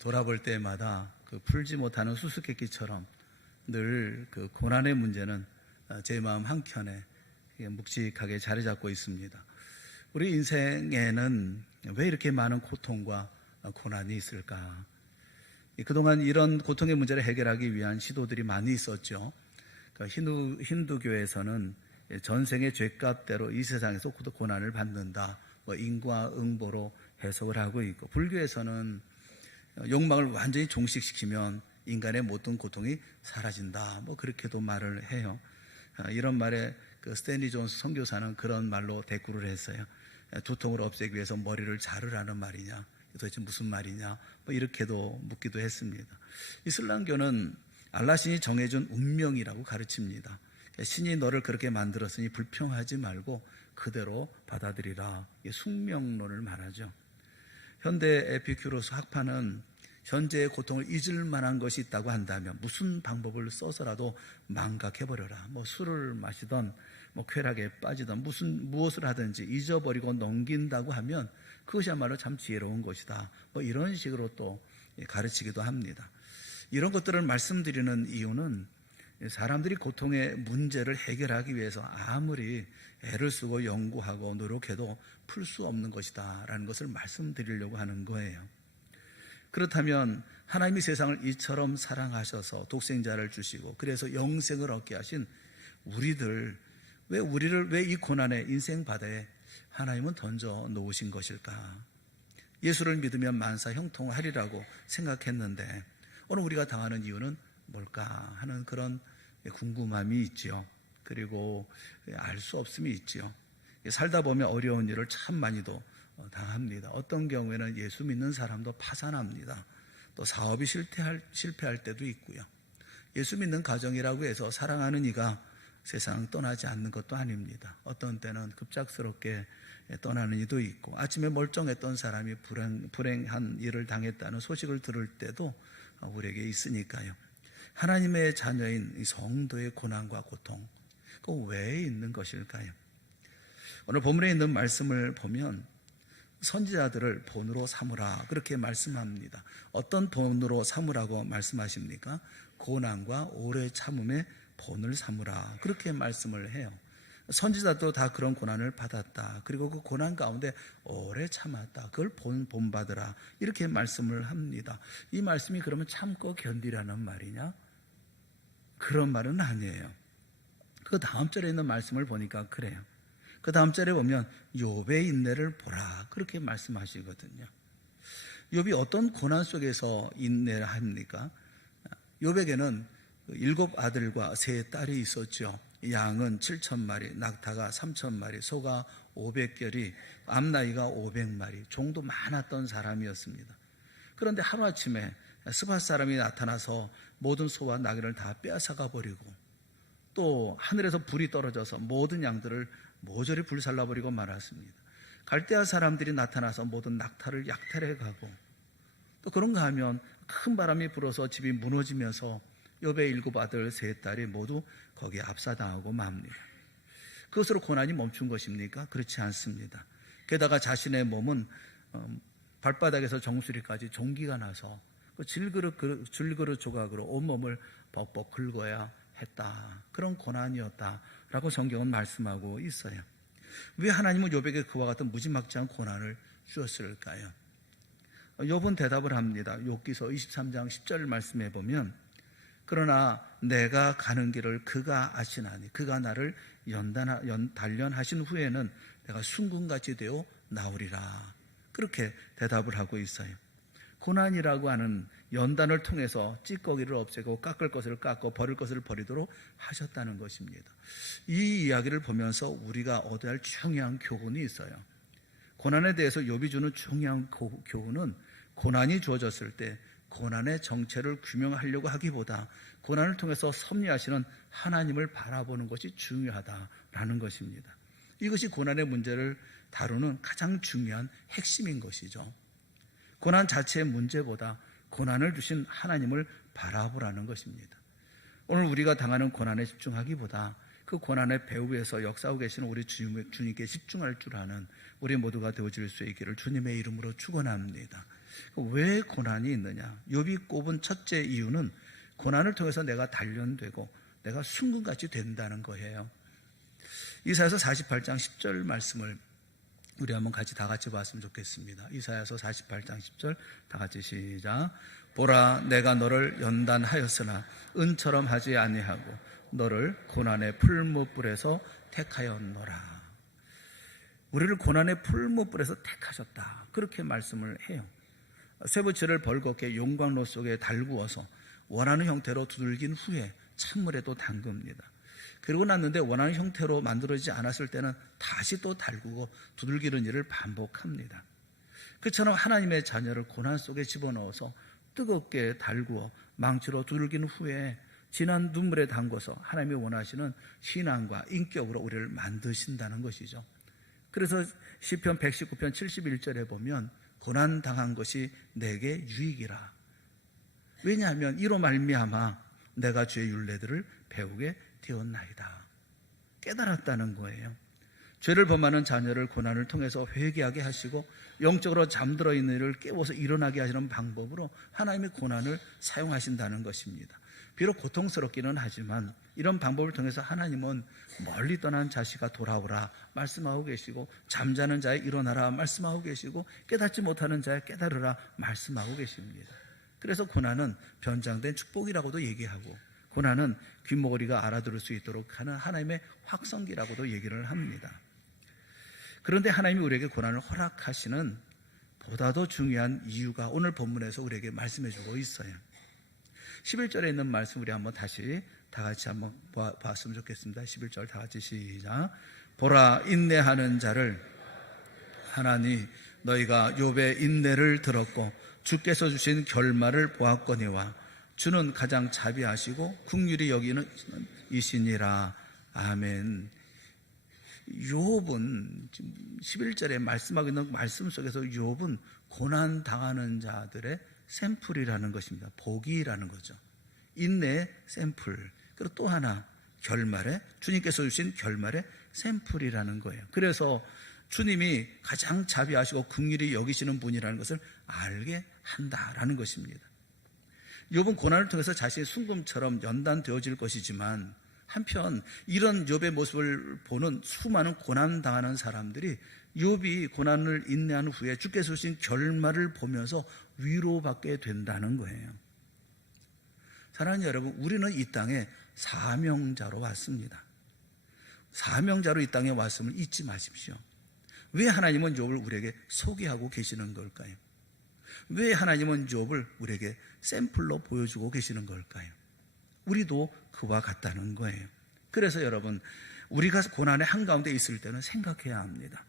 돌아볼 때마다 그 풀지 못하는 수수께끼처럼 늘 그 고난의 문제는 제 마음 한켠에 묵직하게 자리 잡고 있습니다. 우리 인생에는 왜 이렇게 많은 고통과 고난이 있을까? 그동안 이런 고통의 문제를 해결하기 위한 시도들이 많이 있었죠. 힌두교에서는 전생의 죄값대로 이 세상에서 고난을 받는다, 인과응보로 해석을 하고 있고, 불교에서는 욕망을 완전히 종식시키면 인간의 모든 고통이 사라진다, 그렇게도 말을 해요. 이런 말에 스탠리 존스 선교사는 그런 말로 대꾸를 했어요. 두통을 없애기 위해서 머리를 자르라는 말이냐, 도대체 무슨 말이냐, 이렇게도 묻기도 했습니다. 이슬람교는 알라신이 정해준 운명이라고 가르칩니다. 신이 너를 그렇게 만들었으니 불평하지 말고 그대로 받아들이라, 숙명론을 말하죠. 현대 에피큐로스 학파는 현재의 고통을 잊을 만한 것이 있다고 한다면 무슨 방법을 써서라도 망각해버려라. 술을 마시던 쾌락에 빠지던 무엇을 하든지 잊어버리고 넘긴다고 하면 그것이야말로 참 지혜로운 것이다. 이런 식으로 또 가르치기도 합니다. 이런 것들을 말씀드리는 이유는 사람들이 고통의 문제를 해결하기 위해서 아무리 애를 쓰고 연구하고 노력해도 풀 수 없는 것이다 라는 것을 말씀드리려고 하는 거예요. 그렇다면 하나님이 세상을 이처럼 사랑하셔서 독생자를 주시고 그래서 영생을 얻게 하신 우리를 왜 이 고난의 인생 바다에 하나님은 던져 놓으신 것일까? 예수를 믿으면 만사 형통하리라고 생각했는데 오늘 우리가 당하는 이유는 뭘까 하는 그런 궁금함이 있지요. 그리고 알 수 없음이 있지요. 살다 보면 어려운 일을 참 많이도 당합니다. 어떤 경우에는 예수 믿는 사람도 파산합니다. 또 사업이 실패할 때도 있고요. 예수 믿는 가정이라고 해서 사랑하는 이가 세상 떠나지 않는 것도 아닙니다. 어떤 때는 급작스럽게 떠나는 이도 있고, 아침에 멀쩡했던 사람이 불행한 일을 당했다는 소식을 들을 때도 우리에게 있으니까요. 하나님의 자녀인 이 성도의 고난과 고통, 그 왜 있는 것일까요? 오늘 본문에 있는 말씀을 보면 선지자들을 본으로 삼으라 그렇게 말씀합니다. 어떤 본으로 삼으라고 말씀하십니까? 고난과 오래 참음의 본을 삼으라 그렇게 말씀을 해요. 선지자도 다 그런 고난을 받았다. 그리고 그 고난 가운데 오래 참았다. 그걸 본받으라 이렇게 말씀을 합니다. 이 말씀이 그러면 참고 견디라는 말이냐? 그런 말은 아니에요. 그 다음 절에 있는 말씀을 보니까 그래요. 그 다음 절에 보면 욥의 인내를 보라 그렇게 말씀하시거든요. 욥이 어떤 고난 속에서 인내를 합니까? 욥에게는 7 아들과 3 딸이 있었죠. 양은 7,000마리, 낙타가 3,000마리, 소가 500결이, 암나이가 500마리, 종도 많았던 사람이었습니다. 그런데 하루아침에 스밧 사람이 나타나서 모든 소와 나귀를 다 빼앗아가 버리고 또 하늘에서 불이 떨어져서 모든 양들을 모조리 불살라버리고 말았습니다. 갈대아 사람들이 나타나서 모든 낙타를 약탈해가고 또 그런가 하면 큰 바람이 불어서 집이 무너지면서 욥의 7 아들 3 딸이 모두 거기에 압사당하고 맙니다. 그것으로 고난이 멈춘 것입니까? 그렇지 않습니다. 게다가 자신의 몸은 발바닥에서 정수리까지 종기가 나서 질그릇 조각으로 온몸을 벅벅 긁어야 했다. 그런 고난이었다라고 성경은 말씀하고 있어요. 왜 하나님은 욥에게 그와 같은 무지막지한 고난을 주었을까요? 욥은 대답을 합니다. 욥기서 23장 10절 말씀해 보면 그러나 내가 가는 길을 그가 아시나니 그가 나를 단련하신 후에는 내가 순금같이 되어 나오리라. 그렇게 대답을 하고 있어요. 고난이라고 하는 연단을 통해서 찌꺼기를 없애고 깎을 것을 깎고 버릴 것을 버리도록 하셨다는 것입니다. 이 이야기를 보면서 우리가 얻어야 할 중요한 교훈이 있어요. 고난에 대해서 욥이 주는 중요한 교훈은 고난이 주어졌을 때 고난의 정체를 규명하려고 하기보다 고난을 통해서 섭리하시는 하나님을 바라보는 것이 중요하다라는 것입니다. 이것이 고난의 문제를 다루는 가장 중요한 핵심인 것이죠. 고난 자체의 문제보다 고난을 주신 하나님을 바라보라는 것입니다. 오늘 우리가 당하는 고난에 집중하기보다 그 고난의 배후에서 역사하고 계시는 우리 주님께 집중할 줄 아는 우리 모두가 되어질 수 있기를 주님의 이름으로 축원합니다. 왜 고난이 있느냐? 욥이 꼽은 첫째 이유는 고난을 통해서 내가 단련되고 내가 순금같이 된다는 거예요. 이사야서 48장 10절 말씀을 우리 한번 다 같이 봤으면 좋겠습니다. 이사야서 48장 10절 다 같이 시작. 보라, 내가 너를 연단하였으나 은처럼 하지 아니하고 너를 고난의 풀무불에서 택하였노라. 우리를 고난의 풀무불에서 택하셨다, 그렇게 말씀을 해요. 쇠붙이를 벌겋게 용광로 속에 달구어서 원하는 형태로 두들긴 후에 찬물에도 담급니다. 그러고 났는데 원하는 형태로 만들어지지 않았을 때는 다시 또 달구고 두들기는 일을 반복합니다. 그처럼 하나님의 자녀를 고난 속에 집어넣어서 뜨겁게 달구어 망치로 두들긴 후에 진한 눈물에 담궈서 하나님이 원하시는 신앙과 인격으로 우리를 만드신다는 것이죠. 그래서 시편 119편 71절에 보면 고난당한 것이 내게 유익이라. 왜냐하면 이로 말미암아 내가 주의 율례들을 배우게 되었나이다. 깨달았다는 거예요. 죄를 범하는 자녀를 고난을 통해서 회개하게 하시고 영적으로 잠들어 있는 이를 깨워서 일어나게 하시는 방법으로 하나님이 고난을 사용하신다는 것입니다. 비록 고통스럽기는 하지만 이런 방법을 통해서 하나님은 멀리 떠난 자식아 돌아오라 말씀하고 계시고, 잠자는 자에 일어나라 말씀하고 계시고, 깨닫지 못하는 자에 깨달으라 말씀하고 계십니다. 그래서 고난은 변장된 축복이라고도 얘기하고, 고난은 귀머거리가 알아들을 수 있도록 하는 하나님의 확성기라고도 얘기를 합니다. 그런데 하나님이 우리에게 고난을 허락하시는 보다 더 중요한 이유가 오늘 본문에서 우리에게 말씀해 주고 있어요. 11절에 있는 말씀 우리 한번 다시 다 같이 한번 봤으면 좋겠습니다. 11절 다 같이 시작. 보라, 인내하는 자를 하나니 너희가 욥의 인내를 들었고 주께서 주신 결말을 보았거니와 주는 가장 자비하시고 긍휼히 여기는 이시니라. 아멘. 욥은 11절에 말씀하고 있는 말씀 속에서 욥은 고난당하는 자들의 샘플이라는 것입니다. 복이라는 거죠. 인내의 샘플. 그리고 또 하나, 결말에, 주님께서 주신 결말의 샘플이라는 거예요. 그래서 주님이 가장 자비하시고 긍휼히 여기시는 분이라는 것을 알게 한다라는 것입니다. 욥은 고난을 통해서 자신의 순금처럼 연단되어질 것이지만, 한편 이런 욥의 모습을 보는 수많은 고난당하는 사람들이 욥이 고난을 인내한 후에 주께서 주신 결말을 보면서 위로받게 된다는 거예요. 사랑하는 여러분, 우리는 이 땅에 사명자로 왔습니다. 사명자로 이 땅에 왔음을 잊지 마십시오. 왜 하나님은 욥을 우리에게 소개하고 계시는 걸까요? 왜 하나님은 욥을 우리에게 샘플로 보여주고 계시는 걸까요? 우리도 그와 같다는 거예요. 그래서 여러분, 우리가 고난의 한가운데 있을 때는 생각해야 합니다.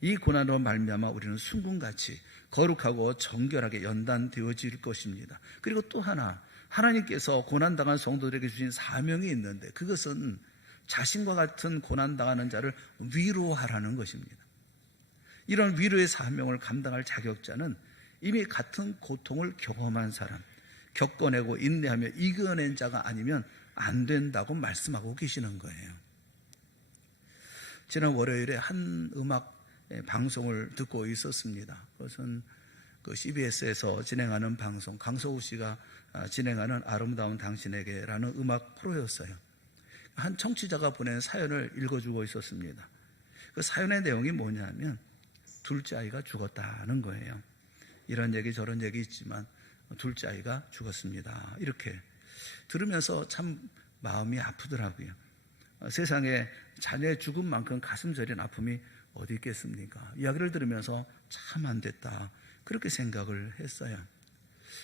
이 고난으로 말미암아 우리는 순금같이 거룩하고 정결하게 연단되어질 것입니다. 그리고 또 하나, 하나님께서 고난당한 성도들에게 주신 사명이 있는데, 그것은 자신과 같은 고난당하는 자를 위로하라는 것입니다. 이런 위로의 사명을 감당할 자격자는 이미 같은 고통을 경험한 사람, 겪어내고 인내하며 이겨낸 자가 아니면 안 된다고 말씀하고 계시는 거예요. 지난 월요일에 한 음악 방송을 듣고 있었습니다. 그것은 그 CBS에서 진행하는 방송, 강서우 씨가 진행하는 아름다운 당신에게라는 음악 프로였어요. 한 청취자가 보낸 사연을 읽어주고 있었습니다. 그 사연의 내용이 뭐냐면 둘째 아이가 죽었다는 거예요. 이런 얘기 저런 얘기 있지만 둘째 아이가 죽었습니다. 이렇게 들으면서 참 마음이 아프더라고요. 세상에 자녀의 죽음만큼 가슴 저린 아픔이 어디 있겠습니까? 이야기를 들으면서 참 안 됐다, 그렇게 생각을 했어요.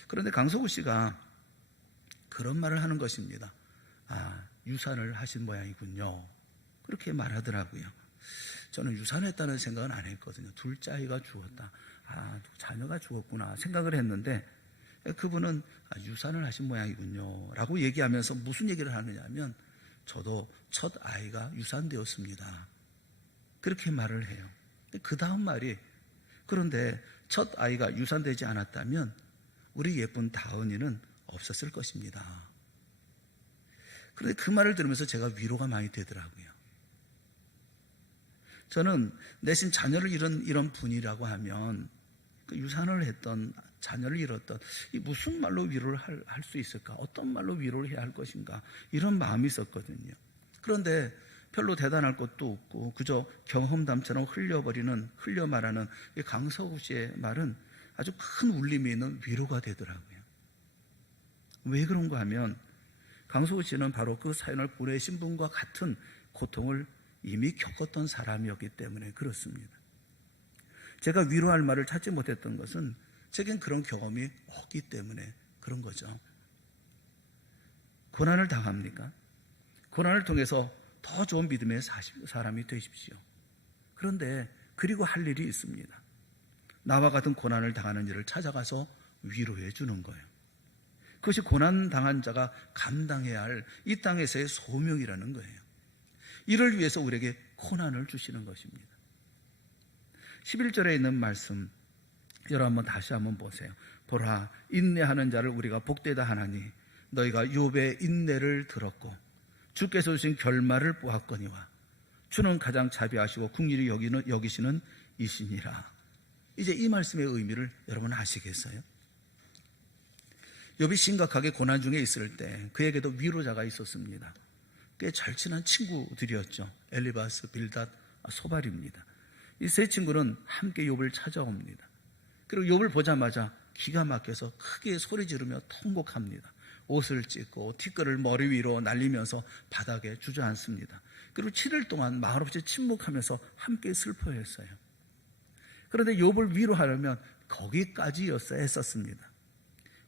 그런데 강석우 씨가 그런 말을 하는 것입니다. 유산을 하신 모양이군요, 그렇게 말하더라고요. 저는 유산했다는 생각은 안 했거든요. 둘째 아이가 죽었다, 자녀가 죽었구나 생각을 했는데, 그분은 유산을 하신 모양이군요 라고 얘기하면서 무슨 얘기를 하느냐 하면, 저도 첫 아이가 유산되었습니다, 그렇게 말을 해요. 그 다음 말이, 그런데 첫 아이가 유산되지 않았다면 우리 예쁜 다은이는 없었을 것입니다. 그런데 그 말을 들으면서 제가 위로가 많이 되더라고요. 저는 내신 자녀를 잃은 이런 분이라고 하면 그 유산을 했던 자녀를 잃었던, 이 무슨 말로 위로를 할 수 있을까? 어떤 말로 위로를 해야 할 것인가? 이런 마음이 있었거든요. 그런데 별로 대단할 것도 없고 그저 경험담처럼 흘려 말하는 이 강석우 씨의 말은 아주 큰 울림이 있는 위로가 되더라고요. 왜 그런가 하면 강석우 씨는 바로 그 사연을 보내신 분과 같은 고통을 이미 겪었던 사람이었기 때문에 그렇습니다. 제가 위로할 말을 찾지 못했던 것은 제겐 그런 경험이 없기 때문에 그런 거죠. 고난을 당합니까? 고난을 통해서 더 좋은 믿음의 사람이 되십시오. 그런데 그리고 할 일이 있습니다. 나와 같은 고난을 당하는 이를 찾아가서 위로해 주는 거예요. 그것이 고난 당한 자가 감당해야 할 이 땅에서의 소명이라는 거예요. 이를 위해서 우리에게 고난을 주시는 것입니다. 11절에 있는 말씀 여러분 다시 한번 보세요. 보라, 인내하는 자를 우리가 복되다 하나니 너희가 욥의 인내를 들었고 주께서 주신 결말을 보았거니와 주는 가장 자비하시고 긍휼히 여기시는 이시니라. 이제 이 말씀의 의미를 여러분 아시겠어요? 욥이 심각하게 고난 중에 있을 때 그에게도 위로자가 있었습니다. 꽤 절친한 친구들이었죠. 엘리바스, 빌닷, 소발입니다. 이 세 친구는 함께 욥을 찾아옵니다. 그리고 욥을 보자마자 기가 막혀서 크게 소리 지르며 통곡합니다. 옷을 찢고 티끌을 머리 위로 날리면서 바닥에 주저앉습니다. 그리고 7일 동안 말없이 침묵하면서 함께 슬퍼했어요. 그런데 욥을 위로하려면 거기까지였어야 했었습니다.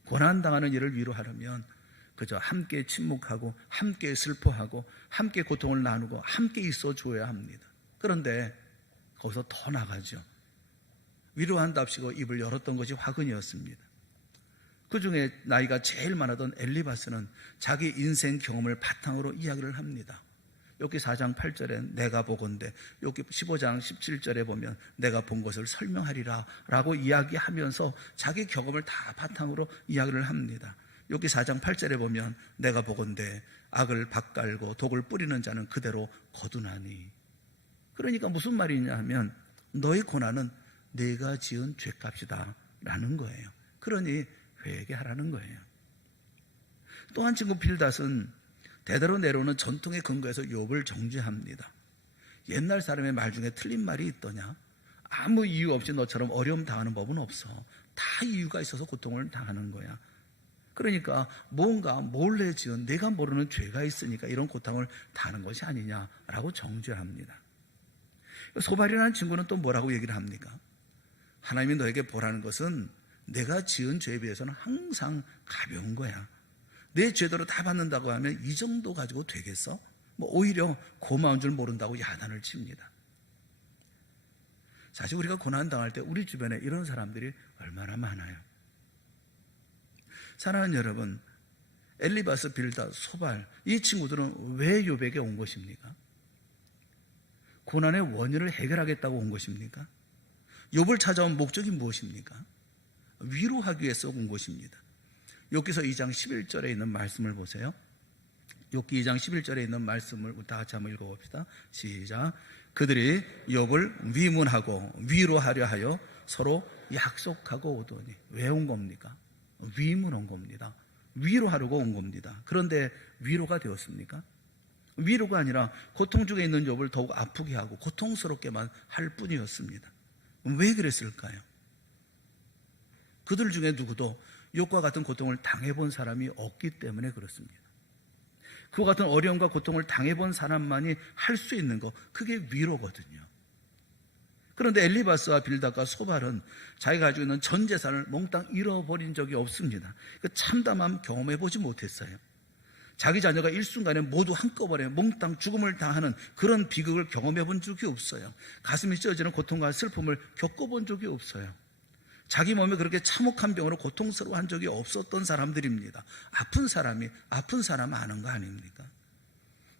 고난당하는 이를 위로하려면 그저 함께 침묵하고 함께 슬퍼하고 함께 고통을 나누고 함께 있어줘야 합니다. 그런데 거기서 더 나가죠. 위로한답시고 입을 열었던 것이 화근이었습니다. 그 중에 나이가 제일 많았던 엘리바스는 자기 인생 경험을 바탕으로 이야기를 합니다. 욥기 4장 8절에 내가 보건대, 욥기 15장 17절에 보면 내가 본 것을 설명하리라 라고 이야기하면서 자기 경험을 다 바탕으로 이야기를 합니다. 욥기 4장 8절에 보면 내가 보건대 악을 밭갈고 독을 뿌리는 자는 그대로 거두나니. 그러니까 무슨 말이냐 하면 너의 고난은 내가 지은 죄값이다 라는 거예요. 그러니 회개하라는 거예요. 또 한 친구 빌닷은 대대로 내려오는 전통의 근거에서 욥을 정죄합니다. 옛날 사람의 말 중에 틀린 말이 있더냐? 아무 이유 없이 너처럼 어려움 당하는 법은 없어. 다 이유가 있어서 고통을 당하는 거야. 그러니까 뭔가 몰래 지은 내가 모르는 죄가 있으니까 이런 고통을 당하는 것이 아니냐라고 정죄합니다. 소발이라는 친구는 또 뭐라고 얘기를 합니까? 하나님이 너에게 보라는 것은 내가 지은 죄에 비해서는 항상 가벼운 거야. 내 죄대로 다 받는다고 하면 이 정도 가지고 되겠어? 오히려 고마운 줄 모른다고 야단을 칩니다. 사실 우리가 고난당할 때 우리 주변에 이런 사람들이 얼마나 많아요. 사랑하는 여러분, 엘리바스, 빌닷, 소발 이 친구들은 왜 욥에게 온 것입니까? 고난의 원인을 해결하겠다고 온 것입니까? 욥을 찾아온 목적이 무엇입니까? 위로하기 위해서 온 것입니다. 욥기서 2장 11절에 있는 말씀을 보세요. 욥기 2장 11절에 있는 말씀을 다 같이 한번 읽어봅시다. 시작. 그들이 욥을 위문하고 위로하려 하여 서로 약속하고 오더니. 왜 온 겁니까? 위문 온 겁니다. 위로하려고 온 겁니다. 그런데 위로가 되었습니까? 위로가 아니라 고통 중에 있는 욥을 더욱 아프게 하고 고통스럽게만 할 뿐이었습니다. 왜 그랬을까요? 그들 중에 누구도 욥과 같은 고통을 당해본 사람이 없기 때문에 그렇습니다. 그와 같은 어려움과 고통을 당해본 사람만이 할 수 있는 것, 그게 위로거든요. 그런데 엘리바스와 빌닷과 소발은 자기가 가지고 있는 전 재산을 몽땅 잃어버린 적이 없습니다. 그 참담함 경험해보지 못했어요. 자기 자녀가 일순간에 모두 한꺼번에 몽땅 죽음을 당하는 그런 비극을 경험해본 적이 없어요. 가슴이 찢어지는 고통과 슬픔을 겪어본 적이 없어요. 자기 몸에 그렇게 참혹한 병으로 고통스러워한 적이 없었던 사람들입니다. 아픈 사람 아는 거 아닙니까?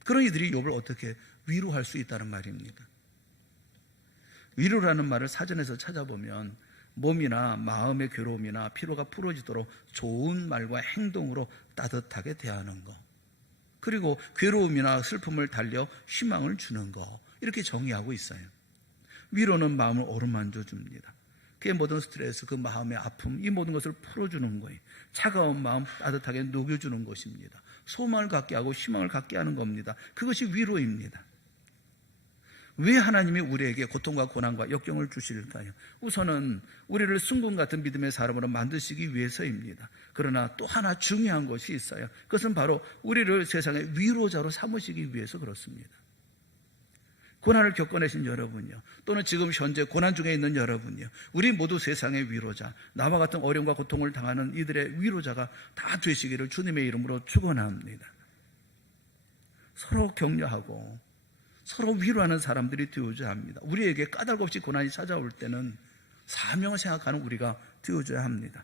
그런 이들이 욥을 어떻게 위로할 수 있다는 말입니까? 위로라는 말을 사전에서 찾아보면 몸이나 마음의 괴로움이나 피로가 풀어지도록 좋은 말과 행동으로 따뜻하게 대하는 것, 그리고 괴로움이나 슬픔을 달려 희망을 주는 것, 이렇게 정의하고 있어요. 위로는 마음을 어루만져 줍니다. 그의 모든 스트레스, 그 마음의 아픔, 이 모든 것을 풀어주는 거예요. 차가운 마음 따뜻하게 녹여주는 것입니다. 소망을 갖게 하고 희망을 갖게 하는 겁니다. 그것이 위로입니다. 왜 하나님이 우리에게 고통과 고난과 역경을 주실까요? 우선은 우리를 순금 같은 믿음의 사람으로 만드시기 위해서입니다. 그러나 또 하나 중요한 것이 있어요. 그것은 바로 우리를 세상의 위로자로 삼으시기 위해서 그렇습니다. 고난을 겪어내신 여러분요, 또는 지금 현재 고난 중에 있는 여러분요, 우리 모두 세상의 위로자, 나와 같은 어려움과 고통을 당하는 이들의 위로자가 다 되시기를 주님의 이름으로 축원합니다. 서로 격려하고 서로 위로하는 사람들이 되어줘야 합니다. 우리에게 까닭 없이 고난이 찾아올 때는 사명을 생각하는 우리가 되어줘야 합니다.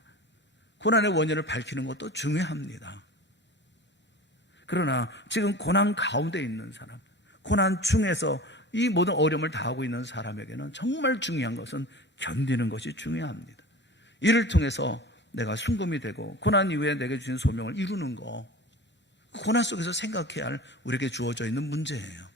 고난의 원인을 밝히는 것도 중요합니다. 그러나 지금 고난 가운데 있는 사람, 고난 중에서 이 모든 어려움을 다하고 있는 사람에게는 정말 중요한 것은 견디는 것이 중요합니다. 이를 통해서 내가 순금이 되고 고난 이후에 내게 주신 소명을 이루는 것, 고난 속에서 생각해야 할 우리에게 주어져 있는 문제예요.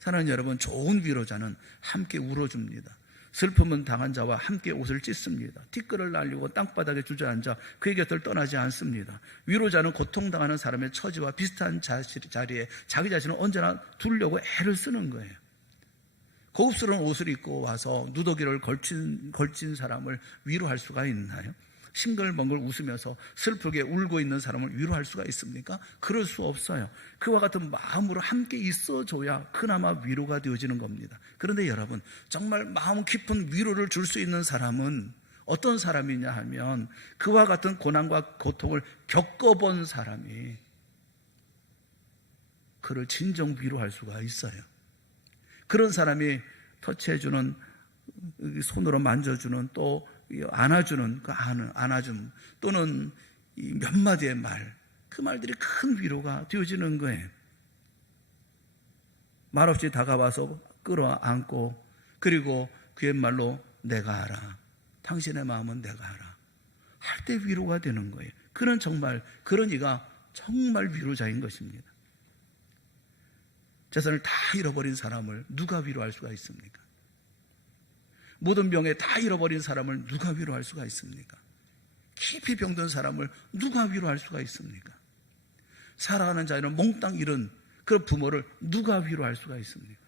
사랑하는 여러분, 좋은 위로자는 함께 울어줍니다. 슬픔은 당한 자와 함께 옷을 찢습니다. 티끌을 날리고 땅바닥에 주저앉아 그의 곁을 떠나지 않습니다. 위로자는 고통당하는 사람의 처지와 비슷한 자리에 자기 자신을 언제나 두려고 애를 쓰는 거예요. 고급스러운 옷을 입고 와서 누더기를 걸친 사람을 위로할 수가 있나요? 싱글벙글 웃으면서 슬프게 울고 있는 사람을 위로할 수가 있습니까? 그럴 수 없어요. 그와 같은 마음으로 함께 있어줘야 그나마 위로가 되어지는 겁니다. 그런데 여러분, 정말 마음 깊은 위로를 줄 수 있는 사람은 어떤 사람이냐 하면 그와 같은 고난과 고통을 겪어본 사람이 그를 진정 위로할 수가 있어요. 그런 사람이 터치해주는, 손으로 만져주는, 또 안아주는 그 안아줌, 또는 몇 마디의 말, 그 말들이 큰 위로가 되어지는 거예요. 말없이 다가와서 끌어안고, 그리고 그의 말로 내가 알아, 당신의 마음은 내가 알아 할 때 위로가 되는 거예요. 그런 이가 정말 위로자인 것입니다. 재산을 다 잃어버린 사람을 누가 위로할 수가 있습니까? 모든 병에 다 잃어버린 사람을 누가 위로할 수가 있습니까? 깊이 병든 사람을 누가 위로할 수가 있습니까? 살아가는 자녀는 몽땅 잃은 그 부모를 누가 위로할 수가 있습니까?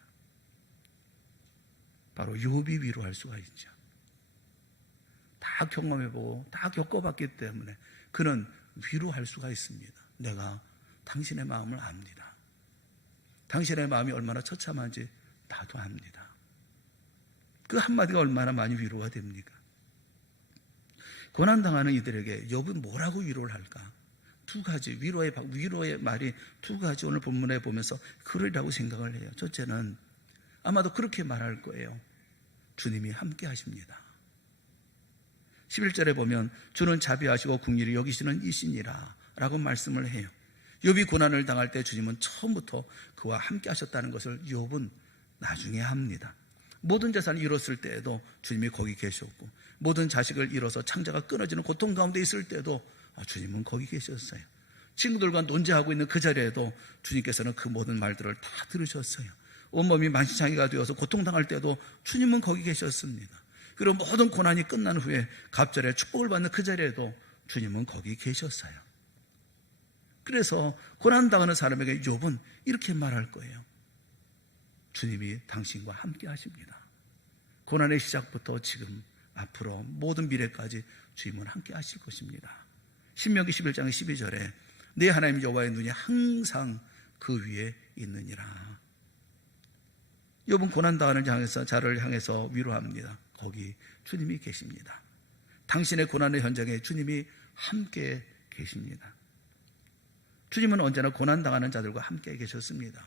바로 욥이 위로할 수가 있죠. 다 경험해보고 다 겪어봤기 때문에 그는 위로할 수가 있습니다. 내가 당신의 마음을 압니다. 당신의 마음이 얼마나 처참한지 나도 압니다. 그 한마디가 얼마나 많이 위로가 됩니까? 고난당하는 이들에게 욥은 뭐라고 위로를 할까? 두 가지, 위로의 말이 두 가지 오늘 본문에 보면서 그러리라고 생각을 해요. 첫째는 아마도 그렇게 말할 거예요. 주님이 함께 하십니다. 11절에 보면 주는 자비하시고 긍휼히 여기시는 이시니라 라고 말씀을 해요. 욥이 고난을 당할 때 주님은 처음부터 그와 함께 하셨다는 것을 욥은 나중에 합니다. 모든 재산을 잃었을 때에도 주님이 거기 계셨고, 모든 자식을 잃어서 창자가 끊어지는 고통 가운데 있을 때도 주님은 거기 계셨어요. 친구들과 논쟁하고 있는 그 자리에도 주님께서는 그 모든 말들을 다 들으셨어요. 온몸이 만신창이가 되어서 고통당할 때도 주님은 거기 계셨습니다. 그리고 모든 고난이 끝난 후에 갑절에 축복을 받는 그 자리에도 주님은 거기 계셨어요. 그래서 고난당하는 사람에게 욥은 이렇게 말할 거예요. 주님이 당신과 함께 하십니다. 고난의 시작부터 지금 앞으로 모든 미래까지 주님은 함께 하실 것입니다. 신명기 11장 12절에 내 하나님 여호와의 눈이 항상 그 위에 있느니라. 욥은 고난당하는 자를 향해서 위로합니다. 거기 주님이 계십니다. 당신의 고난의 현장에 주님이 함께 계십니다. 주님은 언제나 고난당하는 자들과 함께 계셨습니다.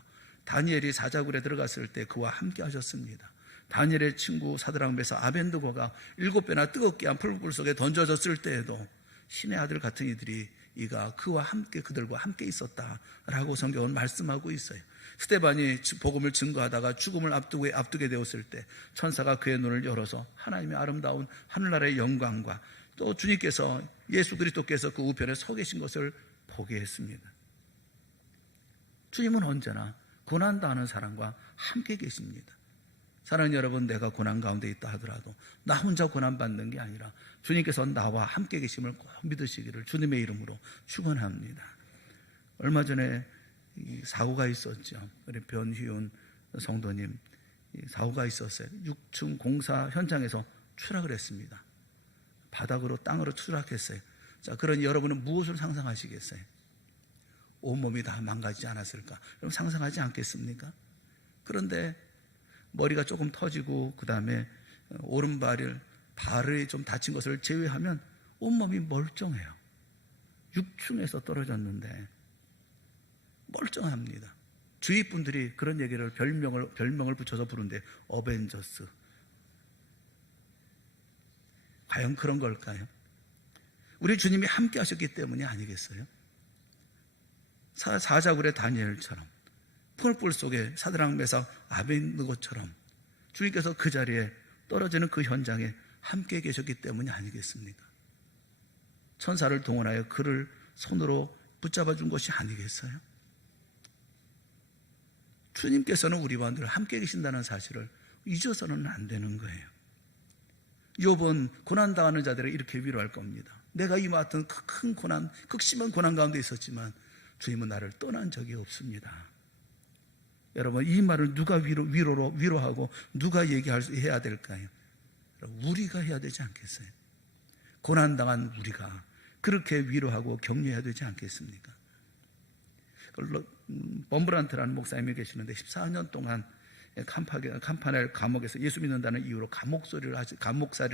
다니엘이 사자굴에 들어갔을 때 그와 함께 하셨습니다. 다니엘의 친구 사드락메사 아벤느고가 7배나 뜨겁게 한 풀불 속에 던져졌을 때에도 신의 아들 같은 이들이 이가 그와 함께 그들과 함께 있었다라고 성경은 말씀하고 있어요. 스데반이 복음을 증거하다가 죽음을 앞두게 되었을 때 천사가 그의 눈을 열어서 하나님의 아름다운 하늘나라의 영광과 또 주님께서 예수 그리스도께서 그 우편에 서 계신 것을 보게 했습니다. 주님은 언제나 고난당하는 사람과 함께 계십니다. 사랑하는 여러분, 내가 고난 가운데 있다 하더라도 나 혼자 고난받는 게 아니라 주님께서 나와 함께 계심을 꼭 믿으시기를 주님의 이름으로 축원합니다. 얼마 전에 사고가 있었죠. 우리 변희훈 성도님 사고가 있었어요. 6층 공사 현장에서 추락을 했습니다. 바닥으로 땅으로 추락했어요. 자, 그런 여러분은 무엇을 상상하시겠어요? 온몸이 다 망가지지 않았을까? 그럼 상상하지 않겠습니까? 그런데 머리가 조금 터지고 그 다음에 발이 좀 다친 것을 제외하면 온몸이 멀쩡해요. 6층에서 떨어졌는데 멀쩡합니다. 주위 분들이 그런 얘기를 별명을 붙여서 부르는데 어벤져스. 과연 그런 걸까요? 우리 주님이 함께 하셨기 때문이 아니겠어요? 사자굴의 다니엘처럼 풀불 속에 사드락 메삭 아벳느고처럼 주님께서 그 자리에 떨어지는 그 현장에 함께 계셨기 때문이 아니겠습니까? 천사를 동원하여 그를 손으로 붙잡아 준 것이 아니겠어요? 주님께서는 우리와 늘 함께 계신다는 사실을 잊어서는 안 되는 거예요. 욥은 고난당하는 자들을 이렇게 위로할 겁니다. 내가 이와 같은 큰 고난, 극심한 고난 가운데 있었지만 주님은 나를 떠난 적이 없습니다. 여러분, 이 말을 누가 위로하고 누가 해야 될까요? 우리가 해야 되지 않겠어요? 고난당한 우리가 그렇게 위로하고 격려해야 되지 않겠습니까? 범브란트라는 목사님이 계시는데 14년 동안 캄파넬 감옥에서 예수 믿는다는 이유로 감옥살이를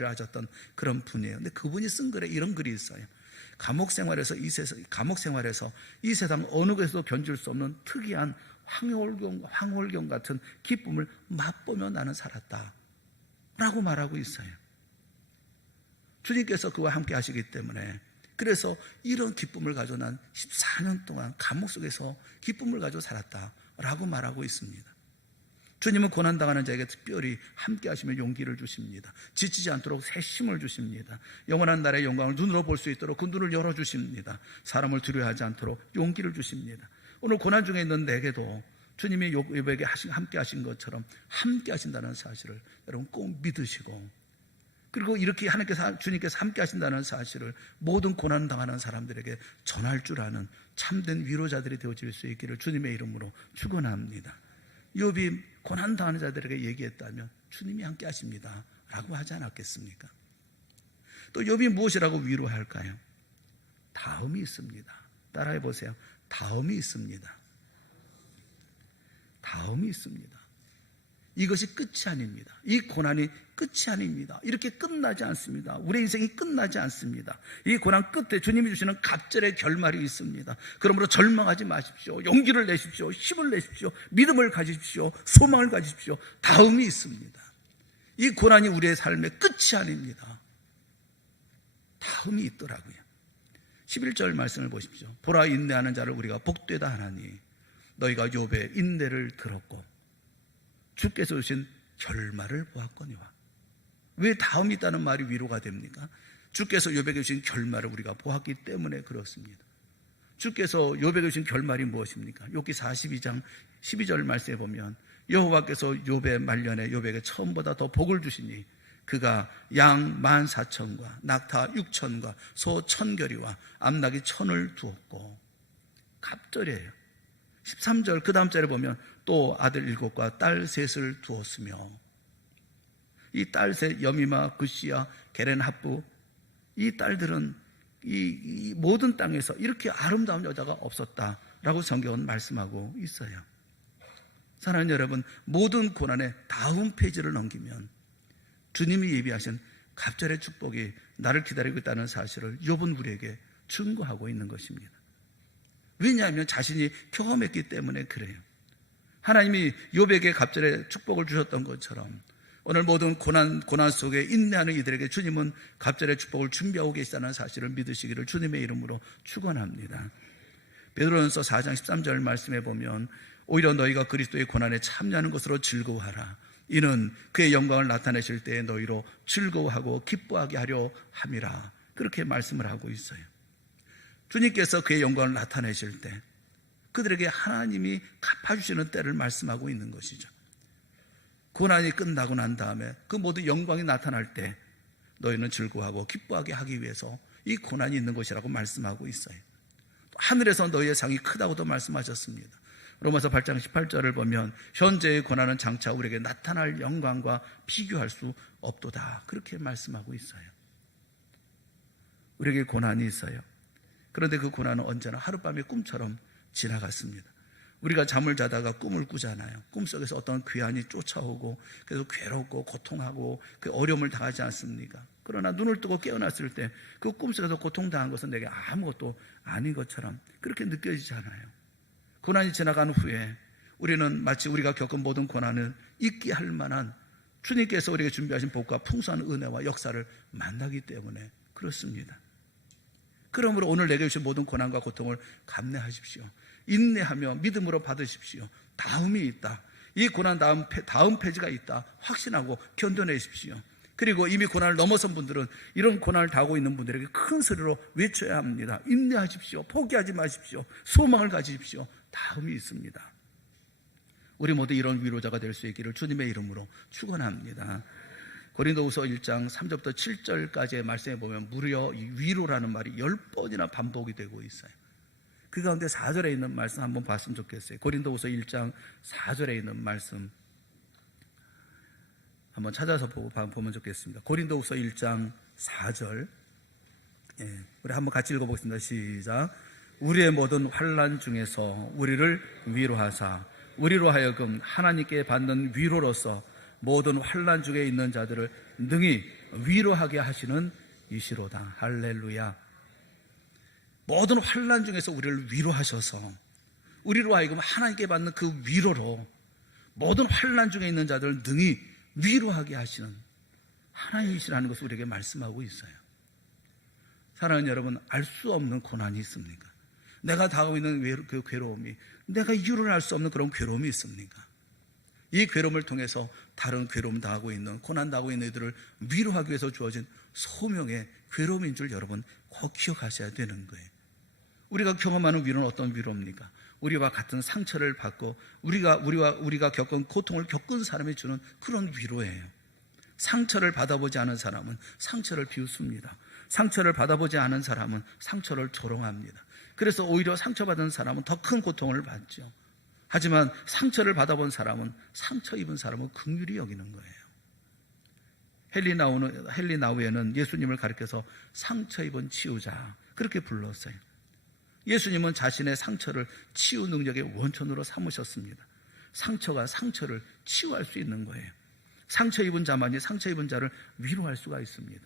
하셨던 그런 분이에요. 근데 그분이 쓴 글에 이런 글이 있어요. 감옥 생활에서 이 세상 어느 곳에서도 견줄 수 없는 특이한 황홀경 같은 기쁨을 맛보며 나는 살았다 라고 말하고 있어요. 주님께서 그와 함께 하시기 때문에, 그래서 이런 기쁨을 가지고 난 14년 동안 감옥 속에서 기쁨을 가지고 살았다 라고 말하고 있습니다. 주님은 고난당하는 자에게 특별히 함께 하시며 용기를 주십니다. 지치지 않도록 새 힘을 주십니다. 영원한 나라의 영광을 눈으로 볼 수 있도록 그 눈을 열어주십니다. 사람을 두려워하지 않도록 용기를 주십니다. 오늘 고난 중에 있는 내게도 주님이 욥에게 함께 하신 것처럼 함께 하신다는 사실을 여러분 꼭 믿으시고, 그리고 이렇게 주님께서 함께 하신다는 사실을 모든 고난 당하는 사람들에게 전할 줄 아는 참된 위로자들이 되어질 수 있기를 주님의 이름으로 축원합니다. 욥이 고난 당하는 자들에게 얘기했다면 주님이 함께 하십니다 라고 하지 않았겠습니까? 또 욥이 무엇이라고 위로할까요? 다음이 있습니다. 따라해 보세요. 다음이 있습니다. 다음이 있습니다. 이것이 끝이 아닙니다. 이 고난이 끝이 아닙니다. 이렇게 끝나지 않습니다. 우리 인생이 끝나지 않습니다. 이 고난 끝에 주님이 주시는 갑절의 결말이 있습니다. 그러므로 절망하지 마십시오. 용기를 내십시오. 힘을 내십시오. 믿음을 가지십시오. 소망을 가지십시오. 다음이 있습니다. 이 고난이 우리의 삶의 끝이 아닙니다. 다음이 있더라고요. 11절 말씀을 보십시오. 보라, 인내하는 자를 우리가 복되다 하나니 너희가 욥의 인내를 들었고 주께서 주신 결말을 보았거니와. 왜 다음이 있다는 말이 위로가 됩니까? 주께서 욥에게 주신 결말을 우리가 보았기 때문에 그렇습니다. 주께서 욥에게 주신 결말이 무엇입니까? 욥기 42장 12절 말씀에 보면 여호와께서 욥의 말년에 욥에게 처음보다 더 복을 주시니 그가 양 14,000과 낙타 6,000과 소 1,000결이와 암낙이 1,000을 두었고. 갑절이에요. 13절 그 다음 절에 보면 또 아들 7과 딸 3을 두었으며, 이 딸 셋 여미마, 구시야, 게렌하프, 이 딸들은 이 모든 땅에서 이렇게 아름다운 여자가 없었다라고 성경은 말씀하고 있어요. 사랑하는 여러분, 모든 고난의 다음 페이지를 넘기면 주님이 예비하신 갑절의 축복이 나를 기다리고 있다는 사실을 욥은 우리에게 증거하고 있는 것입니다. 왜냐하면 자신이 경험했기 때문에 그래요. 하나님이 욥에게 갑절의 축복을 주셨던 것처럼 오늘 모든 고난 속에 인내하는 이들에게 주님은 갑절의 축복을 준비하고 계시다는 사실을 믿으시기를 주님의 이름으로 축원합니다. 베드로전서 4장 13절 말씀에 보면 오히려 너희가 그리스도의 고난에 참여하는 것으로 즐거워하라. 이는 그의 영광을 나타내실 때에 너희로 즐거워하고 기뻐하게 하려 함이라. 그렇게 말씀을 하고 있어요. 주님께서 그의 영광을 나타내실 때 그들에게 하나님이 갚아주시는 때를 말씀하고 있는 것이죠. 고난이 끝나고 난 다음에 그 모든 영광이 나타날 때 너희는 즐거워하고 기뻐하게 하기 위해서 이 고난이 있는 것이라고 말씀하고 있어요. 하늘에서 너희의 상이 크다고도 말씀하셨습니다. 로마서 8장 18절을 보면 현재의 고난은 장차 우리에게 나타날 영광과 비교할 수 없도다, 그렇게 말씀하고 있어요. 우리에게 고난이 있어요. 그런데 그 고난은 언제나 하룻밤의 꿈처럼 지나갔습니다. 우리가 잠을 자다가 꿈을 꾸잖아요. 꿈속에서 어떤 괴한이 쫓아오고 그래서 괴롭고 고통하고 그 어려움을 당하지 않습니까? 그러나 눈을 뜨고 깨어났을 때 그 꿈속에서 고통당한 것은 내게 아무것도 아닌 것처럼 그렇게 느껴지잖아요. 고난이 지나간 후에 우리는 마치 우리가 겪은 모든 고난을 잊게 할 만한 주님께서 우리에게 준비하신 복과 풍성한 은혜와 역사를 만나기 때문에 그렇습니다. 그러므로 오늘 내게 주신 모든 고난과 고통을 감내하십시오. 인내하며 믿음으로 받으십시오. 다음이 있다. 이 고난 다음 페이지가 있다. 확신하고 견뎌내십시오. 그리고 이미 고난을 넘어선 분들은 이런 고난을 당하고 있는 분들에게 큰 소리로 외쳐야 합니다. 인내하십시오. 포기하지 마십시오. 소망을 가지십시오. 다음이 있습니다. 우리 모두 이런 위로자가 될 수 있기를 주님의 이름으로 축원합니다. 고린도후서 1장 3절부터 7절까지의 말씀에 보면 무려 위로라는 말이 10번이나 반복이 되고 있어요. 그 가운데 4절에 있는 말씀 한번 봤으면 좋겠어요. 고린도후서 1장 4절에 있는 말씀 한번 찾아서 보면 좋겠습니다. 고린도후서 1장 4절, 우리 한번 같이 읽어보겠습니다. 시작. 우리의 모든 환난 중에서 우리를 위로하사 우리로 하여금 하나님께 받는 위로로서 모든 환난 중에 있는 자들을 능히 위로하게 하시는 이시로다. 할렐루야. 모든 환난 중에서 우리를 위로하셔서 우리로 하여금 하나님께 받는 그 위로로 모든 환난 중에 있는 자들을 능히 위로하게 하시는 하나님이시라는 것을 우리에게 말씀하고 있어요. 사랑하는 여러분, 알 수 없는 고난이 있습니까? 내가 당하고 있는 그 괴로움이 내가 이유를 알 수 없는 그런 괴로움이 있습니까? 이 괴로움을 통해서 다른 괴로움 당하고 있는 고난 당하고 있는 이들을 위로하기 위해서 주어진 소명의 괴로움인 줄 여러분 꼭 기억하셔야 되는 거예요. 우리가 경험하는 위로는 어떤 위로입니까? 우리와 같은 상처를 받고 우리가 겪은 고통을 겪은 사람이 주는 그런 위로예요. 상처를 받아보지 않은 사람은 상처를 비웃습니다. 상처를 받아보지 않은 사람은 상처를 조롱합니다. 그래서 오히려 상처받은 사람은 더 큰 고통을 받죠. 하지만 상처를 받아본 사람은 상처 입은 사람은 긍휼히 여기는 거예요. 헬리나우에는 예수님을 가리켜서 상처 입은 치유자 그렇게 불렀어요. 예수님은 자신의 상처를 치유 능력의 원천으로 삼으셨습니다. 상처가 상처를 치유할 수 있는 거예요. 상처 입은 자만이 상처 입은 자를 위로할 수가 있습니다.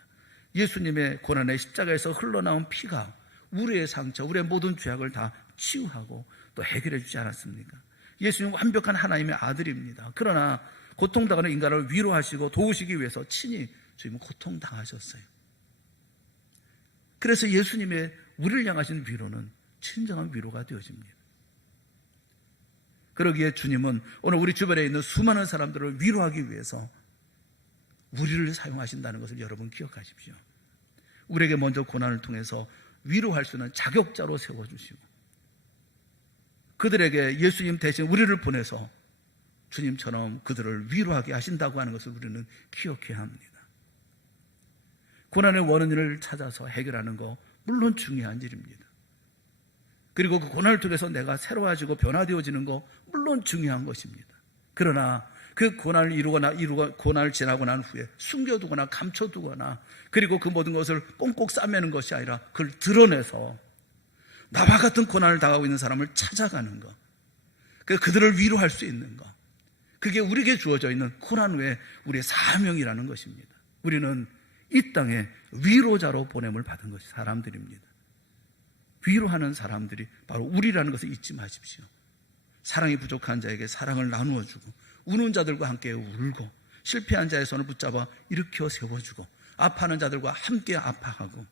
예수님의 고난의 십자가에서 흘러나온 피가 우리의 상처, 우리의 모든 죄악을 다 치유하고 또 해결해 주지 않았습니까? 예수님은 완벽한 하나님의 아들입니다. 그러나 고통당하는 인간을 위로하시고 도우시기 위해서 친히 주님은 고통당하셨어요. 그래서 예수님의 우리를 향하신 위로는 진정한 위로가 되어집니다. 그러기에 주님은 오늘 우리 주변에 있는 수많은 사람들을 위로하기 위해서 우리를 사용하신다는 것을 여러분 기억하십시오. 우리에게 먼저 고난을 통해서 위로할 수 있는 자격자로 세워주시고 그들에게 예수님 대신 우리를 보내서 주님처럼 그들을 위로하게 하신다고 하는 것을 우리는 기억해야 합니다. 고난의 원인을 찾아서 해결하는 거 물론 중요한 일입니다. 그리고 그 고난을 통해서 내가 새로워지고 변화되어지는 거 물론 중요한 것입니다. 그러나 그 고난을 고난을 지나고 난 후에 숨겨두거나 감춰두거나 그리고 그 모든 것을 꽁꽁 싸매는 것이 아니라 그걸 드러내서 나와 같은 고난을 당하고 있는 사람을 찾아가는 것, 그들을 위로할 수 있는 것, 그게 우리에게 주어져 있는 고난 후에 우리의 사명이라는 것입니다. 우리는 이 땅에 위로자로 보냄을 받은 것이 사람들입니다. 위로하는 사람들이 바로 우리라는 것을 잊지 마십시오. 사랑이 부족한 자에게 사랑을 나누어주고 우는 자들과 함께 울고 실패한 자의 손을 붙잡아 일으켜 세워주고 아파하는 자들과 함께 아파하고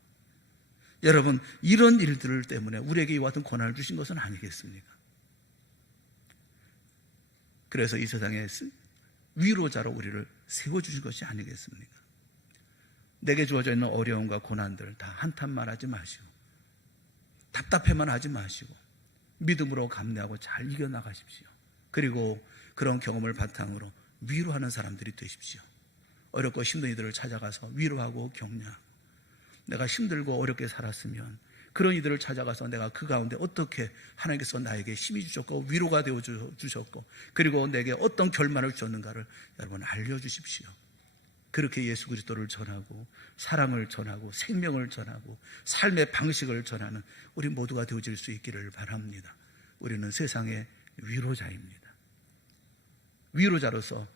여러분 이런 일들 때문에 우리에게 이와 같은 고난을 주신 것은 아니겠습니까? 그래서 이 세상에 위로자로 우리를 세워주신 것이 아니겠습니까? 내게 주어져 있는 어려움과 고난들 다 한탄만 하지 마시고 답답해만 하지 마시고 믿음으로 감내하고 잘 이겨나가십시오. 그리고 그런 경험을 바탕으로 위로하는 사람들이 되십시오. 어렵고 힘든 이들을 찾아가서 위로하고 격려하고, 내가 힘들고 어렵게 살았으면 그런 이들을 찾아가서 내가 그 가운데 어떻게 하나님께서 나에게 힘이 주셨고 위로가 되어 주셨고 그리고 내게 어떤 결말을 주셨는가를 여러분 알려주십시오. 그렇게 예수 그리스도를 전하고 사랑을 전하고 생명을 전하고 삶의 방식을 전하는 우리 모두가 되어질 수 있기를 바랍니다. 우리는 세상의 위로자입니다. 위로자로서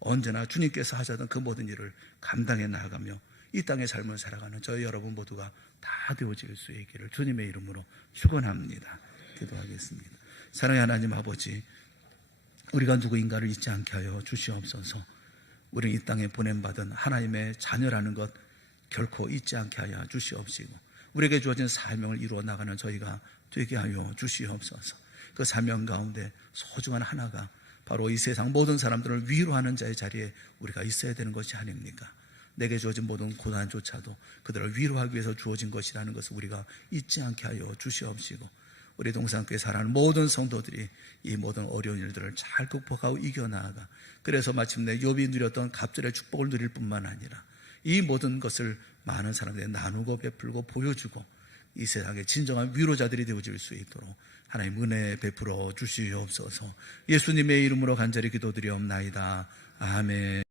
언제나 주님께서 하셨던 그 모든 일을 감당해 나가며 이 땅의 삶을 살아가는 저희 여러분 모두가 다 되어질 수 있기를 주님의 이름으로 축원합니다. 기도하겠습니다. 사랑의 하나님 아버지, 우리가 누구인가를 잊지 않게 하여 주시옵소서. 우리는 이 땅에 보냄받은 하나님의 자녀라는 것 결코 잊지 않게 하여 주시옵시고 우리에게 주어진 사명을 이루어 나가는 저희가 되게 하여 주시옵소서. 그 사명 가운데 소중한 하나가 바로 이 세상 모든 사람들을 위로하는 자의 자리에 우리가 있어야 되는 것이 아닙니까? 내게 주어진 모든 고난조차도 그들을 위로하기 위해서 주어진 것이라는 것을 우리가 잊지 않게 하여 주시옵시고 우리 동산교회 살아가는 모든 성도들이 이 모든 어려운 일들을 잘 극복하고 이겨나가 그래서 마침내 욥이 누렸던 갑절의 축복을 누릴 뿐만 아니라 이 모든 것을 많은 사람들에게 나누고 베풀고 보여주고 이 세상의 진정한 위로자들이 되어질 수 있도록 하나님 은혜 베풀어 주시옵소서. 예수님의 이름으로 간절히 기도드리옵나이다. 아멘.